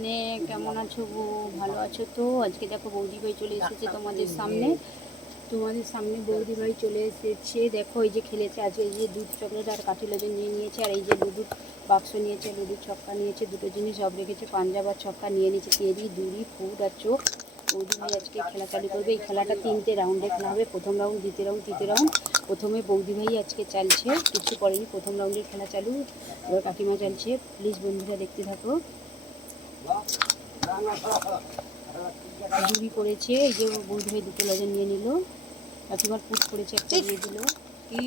অনেক কেমন আছো গো? ভালো আছো তো? আজকে দেখো বৌদি ভাই চলে এসেছে তোমাদের সামনে। তোমাদের সামনে বৌদি ভাই চলে এসেছে। দেখো, এই যে খেলেছে আজকে, এই যে দুধ, চকলেট আর কাঠি লজেন নিয়ে নিয়েছে, আর এই যে লুডুর বাক্স নিয়েছে, লুডুর ছক্কা নিয়েছে, দুটো জিনিস সব রেখেছে, পাঞ্জাব আর ছক্কা নিয়ে নিয়েছে তেরি দুড়ি ফুট আর চোখ। বৌদি ভাই আজকে খেলা চালু করবে। এই খেলাটা তিনটে রাউন্ডে খেলা হবে। প্রথম রাউন্ড দ্বিতীয় রাউন্ড তৃতীয় রাউন্ড প্রথমে বৌদি ভাই আজকে চালছে, কিছু পরেই প্রথম রাউন্ডের খেলা চালু, এবার কাকিমা চালছে। প্লিজ বন্ধুরা দেখতে থাকো। জুড়ি পড়েছে এই যে বৌদি ভাই দুটো লজেন নিয়ে নিল। কাকিমার পুট পড়েছে একটা দিয়ে দিল। কি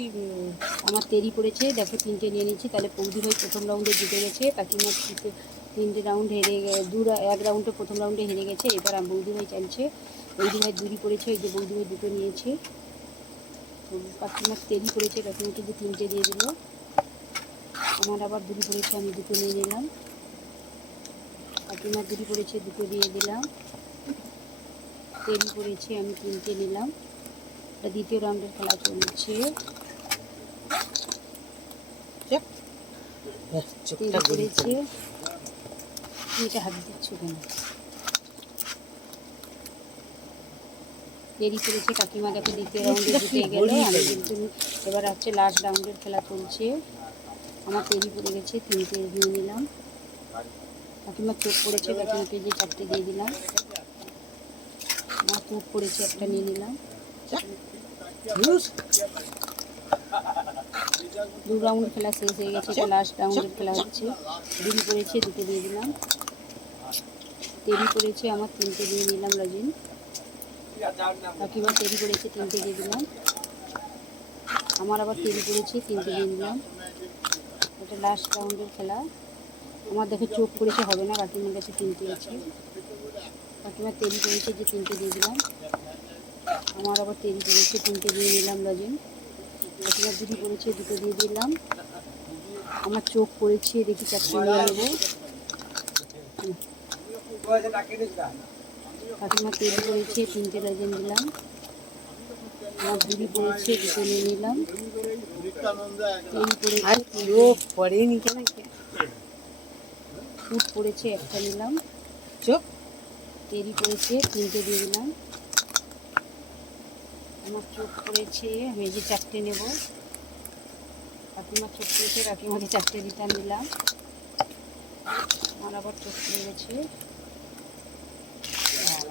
আমার তেরি পড়েছে দেখো তিনটে নিয়ে নিচ্ছি তাহলে বৌদি ভাই প্রথম রাউন্ডে জিতে গেছে কাকিমার তিনটে তিনটে রাউন্ড হেরে দু এক রাউন্ডে প্রথম রাউন্ডে হেরে গেছে এবার আম- বৌদি ভাই চাইছে। বৌদি ভাই দুরি পড়েছে এই যে বৌদি ভাই দুটো নিয়েছে। কাকিমার তেরি পড়েছে কাকিমাকে যে তিনটে দিয়ে দিল। আমার আবার দুরি পড়েছে আমি দুটো নিয়ে নিলাম। কাকিমার দুরি পড়েছে দুটো দিয়ে দিলাম। তেল পড়েছে আমি তিনটে নিলাম। এটা দ্বিতীয় রাউন্ডের খেলা চলছে। পড়েছে। এটা হাত দিচ্ছ কেন? দেরি করেছে কাকিমা দেখো দ্বিতীয় রাউন্ডে জিতে গেল। আমি কিন্তু এবার হচ্ছে লাস্ট রাউন্ডের খেলা চলছে। আমার তেরি পড়ে গেছে তিনটে নিয়ে নিলাম। কাকিমার চোখ পড়েছে কাকিমাকে যে চারটে দিয়ে দিলাম। আমার চোখ পড়েছে একটা নিয়ে নিলাম। দু রাউন্ড খেলা শেষ হয়ে গেছে এটা লাস্ট রাউন্ডের খেলা হচ্ছে। দুই পড়েছে দুটো দিয়ে দিলাম। তেরি পড়েছে আমার তিনটে দিয়ে নিলাম রাজিন। কাকিমা তেরি পড়েছে তিনটে দিয়ে দিলাম। আমার আবার তেরি পড়েছে তিনটে দিয়ে দিলাম। এটা লাস্ট রাউন্ডের খেলা। আমার দেখে চোখ পড়েছে, হবে না, কাকিমার কাছে তিনটে আছে। কাকিমার তেরি পড়েছে যে তিনটে দিয়ে দিলাম। আমার আবার তেরি পড়েছে তিনটে দিয়ে নিলাম রাজিন কাকিমার দুটি পড়েছে দুটো দিয়ে দিলাম। আমার চোখ পড়েছে, দেখি চারটে নিয়ে নেব কাকিমার তেল পড়েছে তিনটে ডজন দিলাম। আমার দুটি পড়েছে দুটো নিয়ে নিলাম। তেল পড়েছে ফুট পড়েছে একটা নিলাম। চোখ তেরি পড়েছে, তিনটে দিয়ে দিলাম। আমার চোখ পড়েছে, আমি যে চারটে নেব। কাকিমার চোখ পড়েছে, কাকিমাকে চারটে রিটার্ন দিলাম আমার আবার চোখ পড়ে গেছে।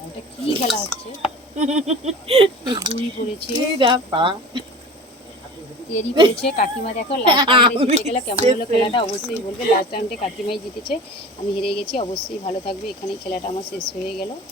এটা কি খেলা হচ্ছে? দুই পড়েছে। তেরি পড়েছে কাকিমা দেখো লাস্ট টাইমে জিতে গেলে কেমন হলো খেলাটা অবশ্যই বলবে। লাস্ট টাইমটা কাকিমাই জিতেছে আমি হেরে গেছি অবশ্যই ভালো থাকবে। এখানেই খেলাটা আমার শেষ হয়ে গেল।